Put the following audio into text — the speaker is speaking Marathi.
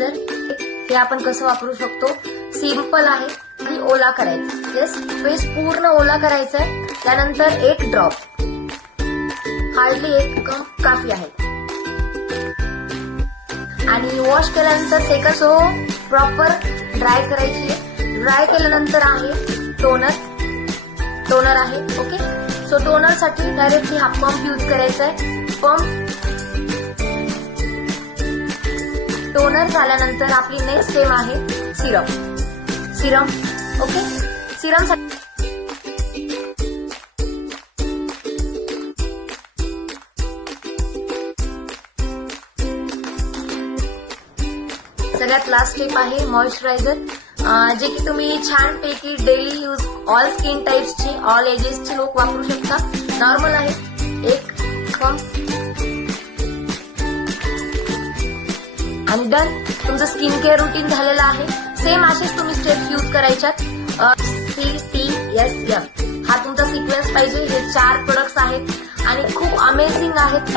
मॉइश्चरायझर हे आपण कसं वापरू शकतो. सिंपल आहे आणि ओला करायचा. येस, फेस पूर्ण ओला करायचा आहे. त्यानंतर एक ड्रॉप, हार्डली एक कप काफी आहे. आणि वॉश केल्यानंतर ते कसं प्रॉपर ड्राय करायची. ड्राय केल्यानंतर आहे टोनर आहे. ओके, सो टोनर साठी डायरेक्टली हा पंप यूज करायचा आहे. पंप टोनर झाल्यानंतर आपली नेक्स्ट स्टेप आहे सिरम. ओके, सिरम सगळ्यात लास्ट स्टेप आहे मॉइश्चरायझर, जे की तुम्ही छानपैकी डेली यूज ऑल स्किन टाइप्सची, ऑल एजेसची लोक वापरू शकता. नॉर्मल आहे एक पंप आणि डन. तुमचं स्किन केअर रुटीन झालेलं आहे. सेम असेच तुम्ही स्टेप्स यूज करायच्यात. CTSM हा तुमचा सिक्वेन्स पाहिजे. हे 4 प्रोडक्ट्स आहेत आणि खूप अमेझिंग आहेत.